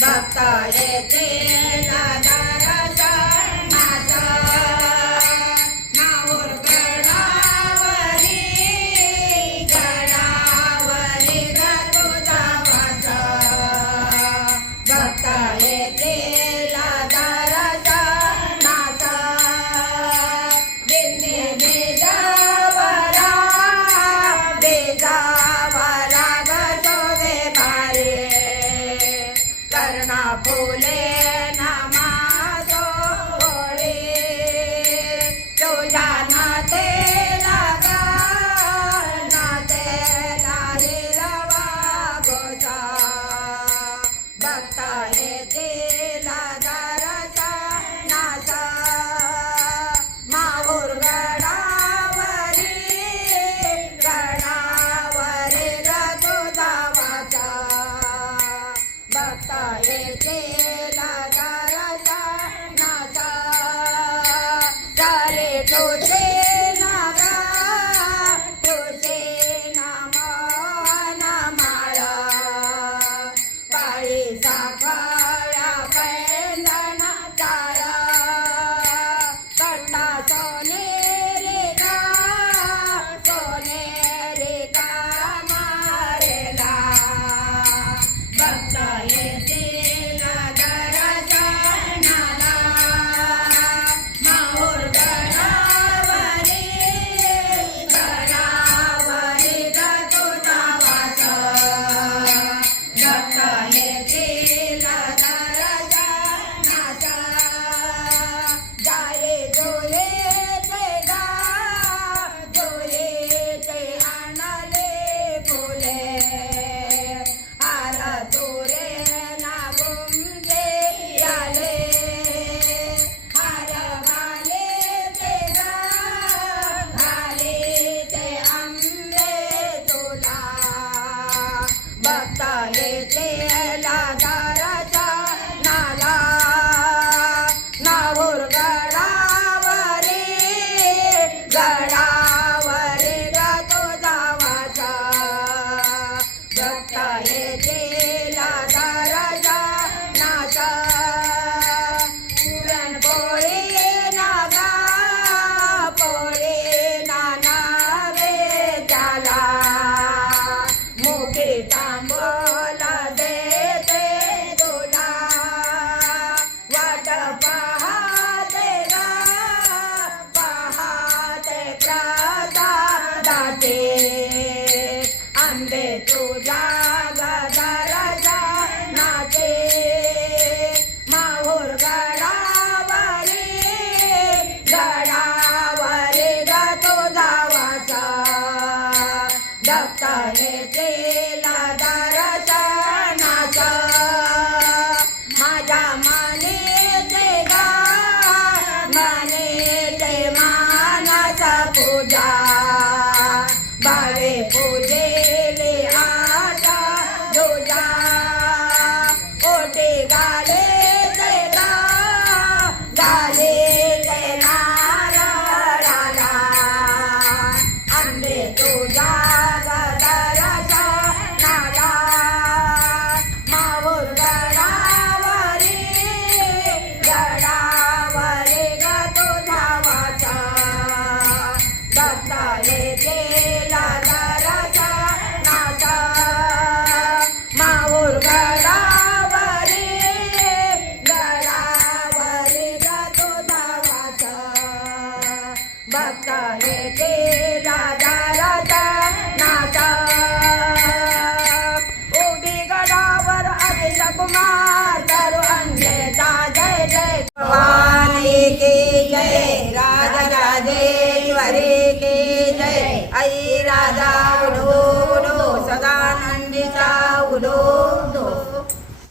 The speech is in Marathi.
भक्त येते माहूर गडावरी गडावरी तुझा भक्त येते फुले नमाजो होळी तुझ्या नाते लागा नाते लाही रवा गोजा भक्त येते लादाराचा नाचा माहूर गडावरी गडावरी तुझा वाचा भक्त येते तुझे नागा तुझे नाम माळा काळी साखळ्या पैंजण टाळा कट्टा सोनेरी का मारेला भक्त येते भक्त येते लादाराचा नाला माहूर गडावरी गडावरी तुझा वाचा भक्त येते लादाराचा नाचा पुरणपोळी नागा पोळी नाना रे त्याला मुखे तांबोला देते तुला वाट पाहते प्रसादाचे आंबे तुझ्या गदाराचा नाचे माहूर गडावरी गडावरी तुझा वाचा भक्त येते लादाराचा नाचा माझ्या मानेचे मानेचे मानाचा पूजा बाळे पूजेले आशा तुझा ओटे गाले गाले नारळाला आंबे तुझा माहूर गडावरी गडावरी तुझा वाचा भक्त येते लादाराचा नाचा उभी गडावर अभिष कुमार करू अंजेचा जय जय भवानी की जय राजराजेश्वरी की जय आई राजा